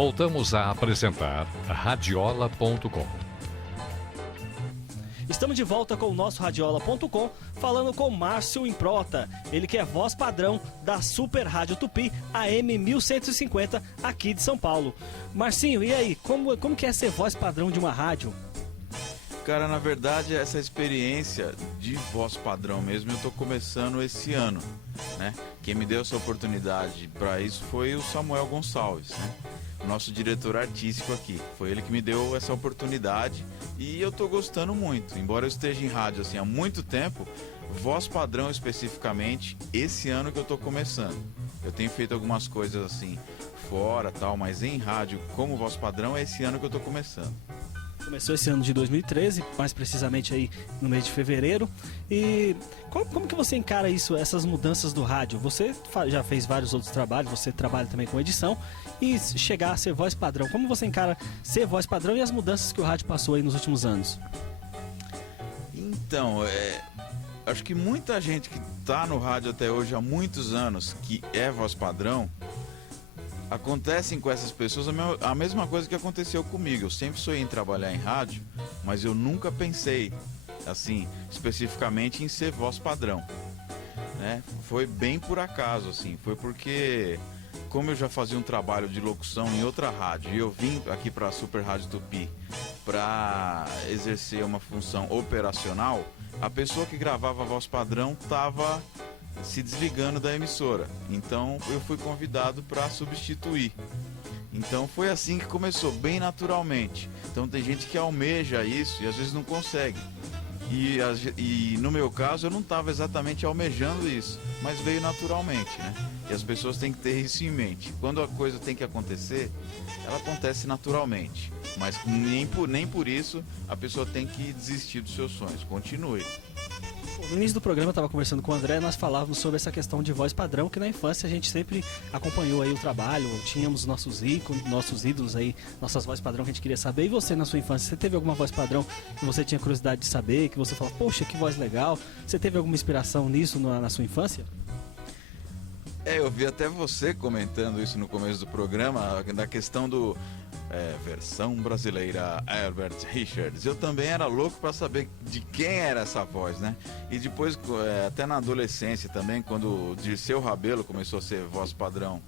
Voltamos a apresentar Radiola.com. Estamos de volta com o nosso Radiola.com, falando com Márcio Improta, ele que é voz padrão da Super Rádio Tupi AM 1150 aqui de São Paulo. Marcinho, e aí, como que é ser voz padrão de uma rádio? Cara, na verdade, essa experiência de voz padrão mesmo, eu tô começando esse ano, né? Quem me deu essa oportunidade para isso foi o Samuel Gonçalves, né? O nosso diretor artístico aqui. Foi ele que me deu essa oportunidade e eu tô gostando muito. Embora eu esteja em rádio assim há muito tempo, voz padrão especificamente, esse ano que eu tô começando. Eu tenho feito algumas coisas assim fora, tal, mas em rádio como voz padrão é esse ano que eu tô começando. Começou esse ano de 2013, mais precisamente aí no mês de fevereiro. E como que você encara isso, essas mudanças do rádio? Você já fez vários outros trabalhos, você trabalha também com edição, e chegar a ser voz padrão. Como você encara ser voz padrão e as mudanças que o rádio passou aí nos últimos anos? Então, acho que muita gente que tá no rádio até hoje há muitos anos, que é voz padrão, acontecem com essas pessoas a mesma coisa que aconteceu comigo. Eu sempre sonhei em trabalhar em rádio, mas eu nunca pensei, assim, especificamente em ser voz padrão, né? Foi bem por acaso, assim. Foi porque, como eu já fazia um trabalho de locução em outra rádio, e eu vim aqui para a Super Rádio Tupi para exercer uma função operacional, a pessoa que gravava a voz padrão estava se desligando da emissora, então eu fui convidado para substituir. Então foi assim que começou, bem naturalmente. Então tem gente que almeja isso e às vezes não consegue. E no meu caso eu não estava exatamente almejando isso, mas veio naturalmente, né? E as pessoas têm que ter isso em mente. Quando a coisa tem que acontecer, ela acontece naturalmente. Mas nem por isso a pessoa tem que desistir dos seus sonhos. Continue. No início do programa eu estava conversando com o André, nós falávamos sobre essa questão de voz padrão, que na infância a gente sempre acompanhou aí o trabalho, tínhamos nossos ídolos aí, nossas vozes padrão que a gente queria saber. E você, na sua infância, você teve alguma voz padrão que você tinha curiosidade de saber, que você falava, poxa, que voz legal? Você teve alguma inspiração nisso na sua infância? Eu vi até você comentando isso no começo do programa, da questão do versão brasileira Herbert Richards. Eu também era louco para saber de quem era essa voz, né? E depois, até na adolescência também, quando o Dirceu Rabelo começou a ser voz padrão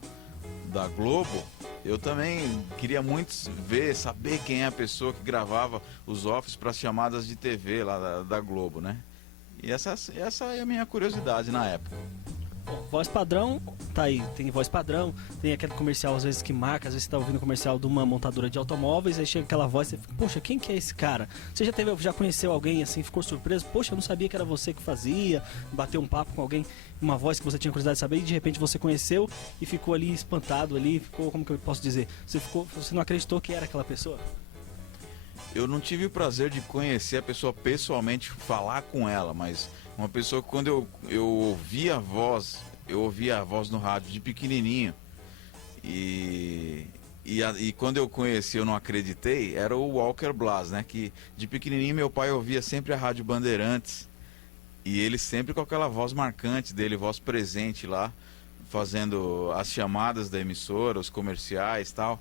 da Globo, eu também queria muito saber quem é a pessoa que gravava os offs para as chamadas de TV lá da Globo, né? E essa é a minha curiosidade na época. Voz padrão, tá aí, tem voz padrão, tem aquele comercial às vezes que marca, às vezes você tá ouvindo um comercial de uma montadora de automóveis, aí chega aquela voz e você fica, poxa, quem que é esse cara? Você já conheceu alguém assim, ficou surpreso? Poxa, eu não sabia que era você que fazia, bateu um papo com alguém, uma voz que você tinha curiosidade de saber, e de repente você conheceu e ficou ali espantado ali, ficou, como que eu posso dizer? Você não acreditou que era aquela pessoa? Eu não tive o prazer de conhecer a pessoa pessoalmente, falar com ela, mas uma pessoa que quando eu ouvia a voz no rádio de pequenininho e quando eu conheci, eu não acreditei, era o Walker Blas, né? Que de pequenininho meu pai ouvia sempre a Rádio Bandeirantes e ele sempre com aquela voz marcante dele, voz presente lá, fazendo as chamadas da emissora, os comerciais e tal.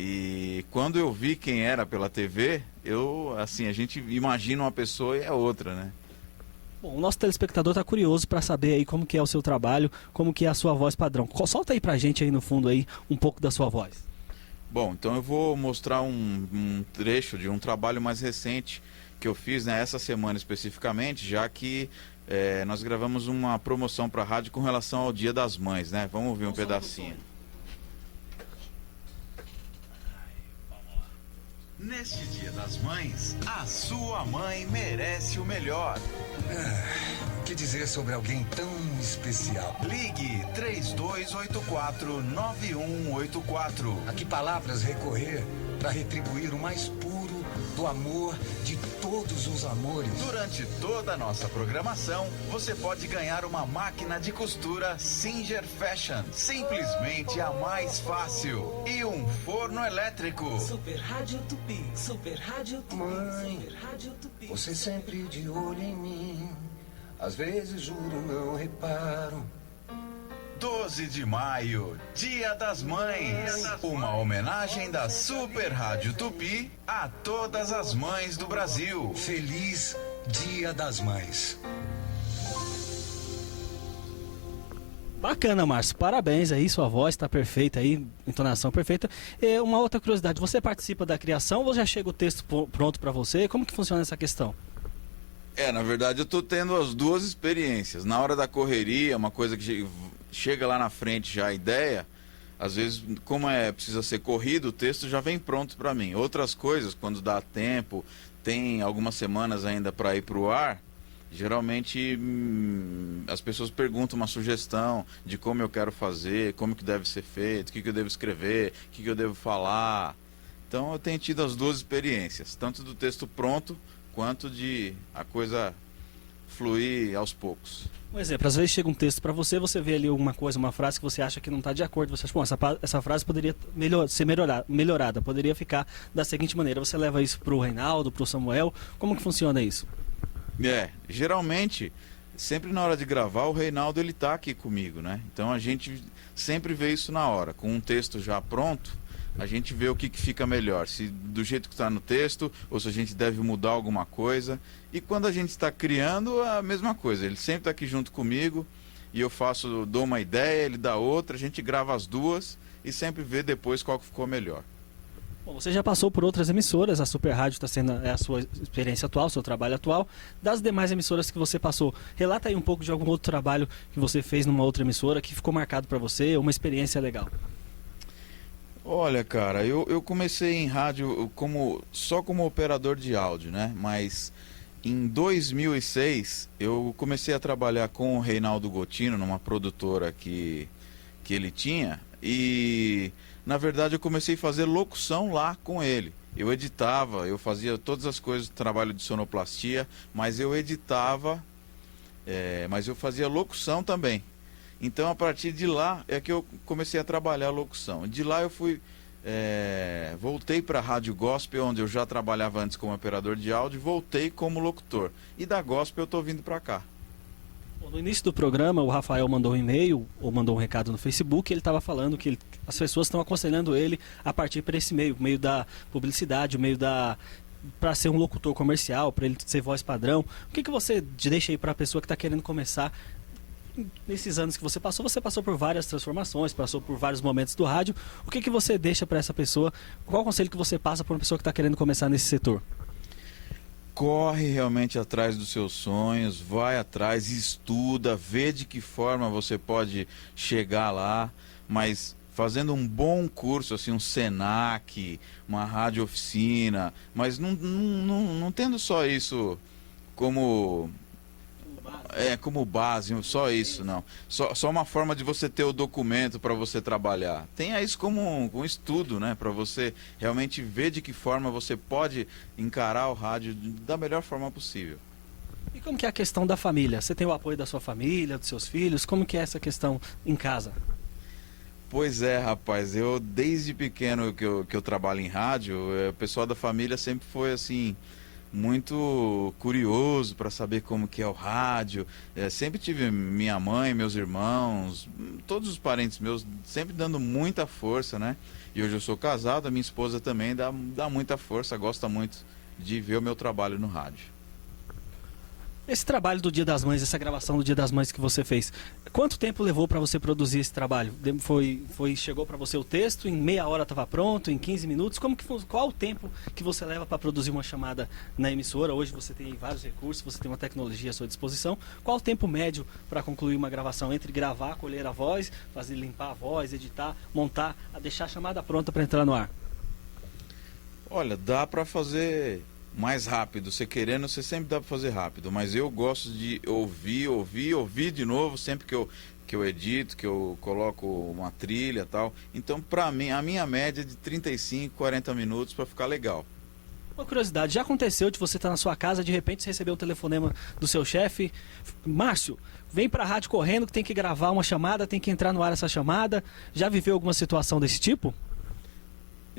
E quando eu vi quem era pela TV, a gente imagina uma pessoa e é outra, né? Bom, o nosso telespectador está curioso para saber aí como que é o seu trabalho, como que é a sua voz padrão. Solta aí pra gente aí no fundo aí um pouco da sua voz. Bom, então eu vou mostrar um trecho de um trabalho mais recente que eu fiz, né, essa semana especificamente, já que nós gravamos uma promoção para a rádio com relação ao Dia das Mães, né? Vamos ouvir um pedacinho. Neste Dia das Mães, a sua mãe merece o melhor. O que dizer sobre alguém tão especial? Ligue 3284-9184. A que palavras recorrer para retribuir o mais puro do amor de todos os amores? Durante toda a nossa programação, você pode ganhar uma máquina de costura Singer Fashion, simplesmente a mais fácil, e um forno elétrico. Super Rádio Tupi, Super Rádio Tupi, Mãe, Super Rádio Tupi. você sempre de olho em mim. Às vezes juro não reparo. 12 de maio, Dia das Mães. Uma homenagem da Super Rádio Tupi a todas as mães do Brasil. Feliz Dia das Mães. Bacana, Márcio. Parabéns aí, sua voz está perfeita aí, entonação perfeita. E uma outra curiosidade, você participa da criação ou já chega o texto pronto para você? Como que funciona essa questão? Na verdade eu tô tendo as duas experiências. Na hora da correria, uma coisa que chega lá na frente já a ideia, às vezes, como precisa ser corrido, o texto já vem pronto para mim. Outras coisas, quando dá tempo, tem algumas semanas ainda para ir pro ar, geralmente as pessoas perguntam uma sugestão de como eu quero fazer, como que deve ser feito, o que eu devo escrever, o que eu devo falar. Então eu tenho tido as duas experiências, tanto do texto pronto, quanto de a coisa fluir aos poucos. Um exemplo, às vezes chega um texto para você, você vê ali alguma coisa, uma frase que você acha que não está de acordo, você acha, bom, essa frase poderia ser melhorada, poderia ficar da seguinte maneira, você leva isso para o Reinaldo, para o Samuel, como que funciona isso? Geralmente, sempre na hora de gravar, o Reinaldo ele tá aqui comigo, né? Então a gente sempre vê isso na hora, com um texto já pronto, a gente vê o que fica melhor, se do jeito que está no texto, ou se a gente deve mudar alguma coisa. E quando a gente está criando, a mesma coisa, ele sempre está aqui junto comigo, e eu dou uma ideia, ele dá outra, a gente grava as duas, e sempre vê depois qual que ficou melhor. Bom, você já passou por outras emissoras, a Super Rádio está sendo a sua experiência atual, seu trabalho atual. Das demais emissoras que você passou, relata aí um pouco de algum outro trabalho que você fez numa outra emissora, que ficou marcado para você, uma experiência legal. Olha, cara, eu comecei em rádio só como operador de áudio, né? Mas em 2006 eu comecei a trabalhar com o Reinaldo Gotino numa produtora que ele tinha, e na verdade eu comecei a fazer locução lá com ele. Eu editava, eu fazia todas as coisas do trabalho de sonoplastia, mas eu editava, mas eu fazia locução também. Então a partir de lá é que eu comecei a trabalhar a locução. De lá eu voltei para a Rádio Gospel, onde eu já trabalhava antes como operador de áudio, voltei como locutor. E da Gospel eu estou vindo para cá. Bom, no início do programa, o Rafael mandou um e-mail, ou mandou um recado no Facebook, ele estava falando que as pessoas estão aconselhando ele a partir para esse meio, o meio da publicidade, o meio para ser um locutor comercial, para ele ser voz padrão. O que você deixa aí para a pessoa que está querendo começar? Nesses anos que você passou por várias transformações, passou por vários momentos do rádio. O que você deixa para essa pessoa? Qual o conselho que você passa para uma pessoa que está querendo começar nesse setor? Corre realmente atrás dos seus sonhos, vai atrás, estuda, vê de que forma você pode chegar lá, mas fazendo um bom curso, assim, um Senac, uma rádio oficina, mas não tendo só isso como base, só isso, não. Só uma forma de você ter o documento para você trabalhar. Tenha isso como um estudo, né? Para você realmente ver de que forma você pode encarar o rádio da melhor forma possível. E como que é a questão da família? Você tem o apoio da sua família, dos seus filhos? Como que é essa questão em casa? Pois é, rapaz, eu desde pequeno que eu trabalho em rádio, o pessoal da família sempre foi assim, muito curioso para saber como que é o rádio. Sempre tive minha mãe, meus irmãos, todos os parentes meus sempre dando muita força, né? E hoje eu sou casado, a minha esposa também dá muita força, gosta muito de ver o meu trabalho no rádio. Esse trabalho do Dia das Mães, essa gravação do Dia das Mães que você fez, quanto tempo levou para você produzir esse trabalho? Chegou para você o texto, em meia hora estava pronto, em 15 minutos? Qual o tempo que você leva para produzir uma chamada na emissora? Hoje você tem vários recursos, você tem uma tecnologia à sua disposição. Qual o tempo médio para concluir uma gravação entre gravar, colher a voz, limpar a voz, editar, montar, deixar a chamada pronta para entrar no ar? Olha, dá para fazer mais rápido, você querendo, você sempre dá para fazer rápido, mas eu gosto de ouvir de novo, sempre que eu edito, que eu coloco uma trilha e tal. Então, para mim, a minha média é de 35, 40 minutos para ficar legal. Uma curiosidade, já aconteceu de você estar na sua casa, de repente você recebeu um telefonema do seu chefe: Márcio, vem para a rádio correndo que tem que gravar uma chamada, tem que entrar no ar essa chamada. Já viveu alguma situação desse tipo?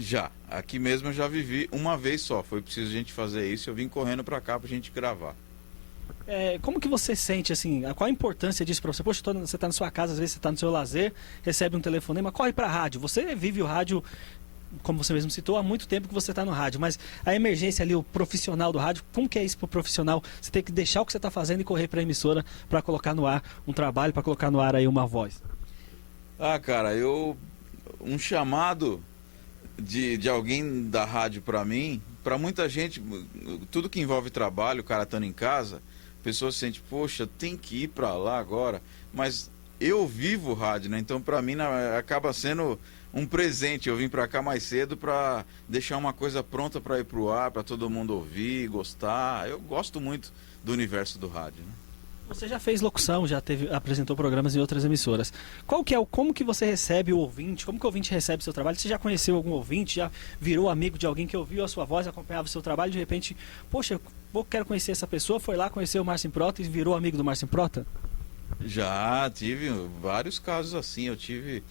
Já, aqui mesmo eu já vivi uma vez só, foi preciso a gente fazer isso, eu vim correndo pra cá pra gente gravar. Como que você sente, assim, qual a importância disso para você? Poxa, você está na sua casa, às vezes você está no seu lazer, recebe um telefonema, corre para a rádio. Você vive o rádio, como você mesmo citou, há muito tempo que você está no rádio, mas a emergência ali, o profissional do rádio, como que é isso para o profissional? Você tem que deixar o que você está fazendo e correr para a emissora para colocar no ar um trabalho, para colocar no ar aí uma voz. Cara, um chamado de alguém da rádio para mim, para muita gente, tudo que envolve trabalho, o cara estando em casa, a pessoa se sente, poxa, tem que ir para lá agora, mas eu vivo o rádio, né? Então para mim acaba sendo um presente. Eu vim para cá mais cedo para deixar uma coisa pronta para ir pro ar, para todo mundo ouvir, gostar. Eu gosto muito do universo do rádio, né? Você já fez locução, apresentou programas em outras emissoras. Como que você recebe o ouvinte? Como que o ouvinte recebe o seu trabalho? Você já conheceu algum ouvinte? Já virou amigo de alguém que ouviu a sua voz, acompanhava o seu trabalho e de repente, poxa, quero conhecer essa pessoa, foi lá, conheceu o Márcio Improta e virou amigo do Márcio Improta? Já tive vários casos assim. Eu tive,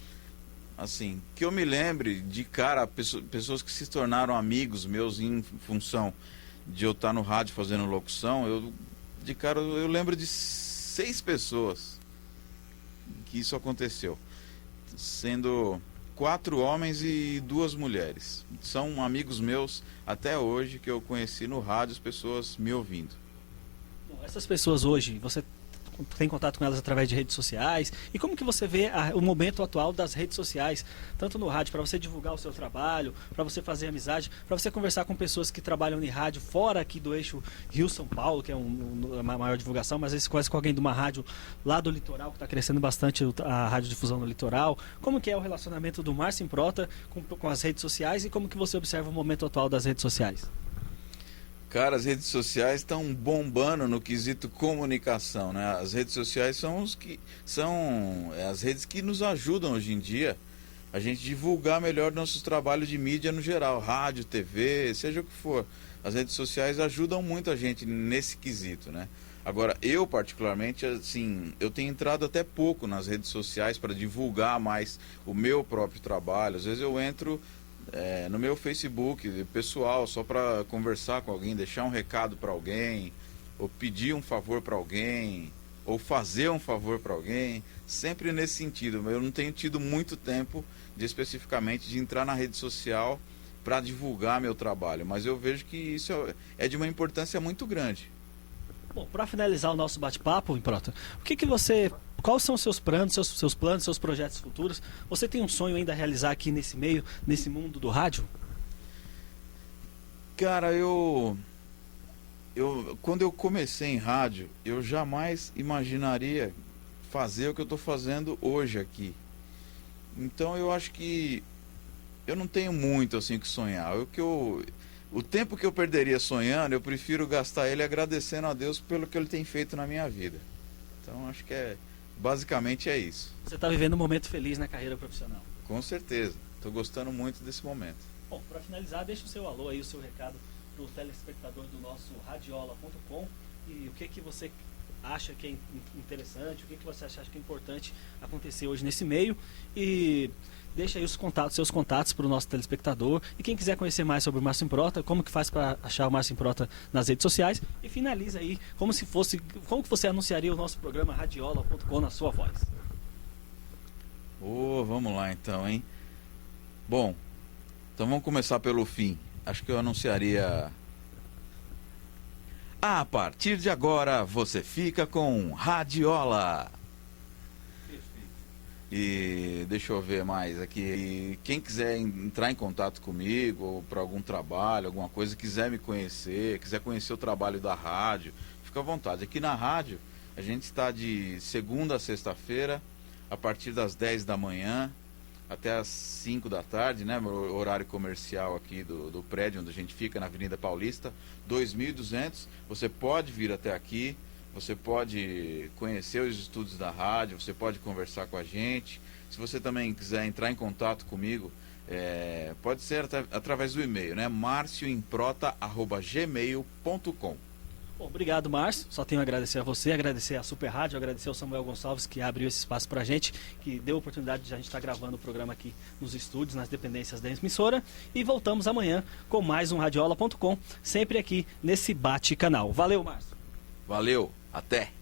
assim, que eu me lembre de cara, pessoas que se tornaram amigos meus em função de eu estar no rádio fazendo locução. De cara, eu lembro de 6 pessoas que isso aconteceu, sendo 4 homens e 2 mulheres. São amigos meus até hoje, que eu conheci no rádio, as pessoas me ouvindo. Bom, essas pessoas hoje, você tem contato com elas através de redes sociais? E como que você vê o momento atual das redes sociais, tanto no rádio, para você divulgar o seu trabalho, para você fazer amizade, para você conversar com pessoas que trabalham em rádio fora aqui do eixo Rio-São Paulo, que é uma maior divulgação, mas às vezes conhece com alguém de uma rádio lá do litoral, que está crescendo bastante a radiodifusão no litoral. Como que é o relacionamento do Márcio Improta com as redes sociais e como que você observa o momento atual das redes sociais? Cara, as redes sociais estão bombando no quesito comunicação, né? As redes sociais são as redes que nos ajudam hoje em dia a gente divulgar melhor nossos trabalhos de mídia no geral, rádio, TV, seja o que for. As redes sociais ajudam muito a gente nesse quesito, né? Agora, eu particularmente, assim, eu tenho entrado até pouco nas redes sociais para divulgar mais o meu próprio trabalho. Às vezes eu entro no meu Facebook pessoal, só para conversar com alguém, deixar um recado para alguém, ou pedir um favor para alguém, ou fazer um favor para alguém, sempre nesse sentido. Eu não tenho tido muito tempo especificamente de entrar na rede social para divulgar meu trabalho, mas eu vejo que isso é de uma importância muito grande. Bom, para finalizar o nosso bate-papo, Improta, quais são os seus planos, seus projetos futuros? Você tem um sonho ainda a realizar aqui nesse mundo do rádio? Cara, quando eu comecei em rádio, eu jamais imaginaria fazer o que eu estou fazendo hoje aqui. Então eu acho que eu não tenho muito assim que sonhar. O tempo que eu perderia sonhando, eu prefiro gastar ele agradecendo a Deus pelo que ele tem feito na minha vida. Então acho que basicamente é isso. Você está vivendo um momento feliz na carreira profissional? Com certeza. Estou gostando muito desse momento. Bom, para finalizar, deixa o seu alô aí, o seu recado para o telespectador do nosso radiola.com e o que você acha que é interessante, o que você acha que é importante acontecer hoje nesse meio, e deixa aí seus contatos para o nosso telespectador, e quem quiser conhecer mais sobre o Márcio Improta, como que faz para achar o Márcio Improta nas redes sociais, e finaliza aí como que você anunciaria o nosso programa radiola.com na sua voz. Vamos lá então, hein? Bom, então vamos começar pelo fim. Acho que eu anunciaria: a partir de agora você fica com Radiola. E deixa eu ver mais aqui. E quem quiser entrar em contato comigo, ou para algum trabalho, alguma coisa, quiser me conhecer, quiser conhecer o trabalho da rádio, fica à vontade. Aqui na rádio, a gente está de segunda a sexta-feira, a partir das 10 da manhã até as 5 da tarde, né? Horário comercial aqui do prédio onde a gente fica, na Avenida Paulista, 2200. Você pode vir até aqui. Você pode conhecer os estúdios da rádio, você pode conversar com a gente. Se você também quiser entrar em contato comigo, pode ser através do e-mail, né? marcioimprota@gmail.com. Bom, obrigado, Márcio. Só tenho a agradecer a você, agradecer a Super Rádio, agradecer ao Samuel Gonçalves, que abriu esse espaço pra gente, que deu a oportunidade de a gente estar gravando o programa aqui nos estúdios, nas dependências da emissora. E voltamos amanhã com mais um Radiola.com, sempre aqui nesse bate-canal. Valeu, Márcio. Valeu. Até!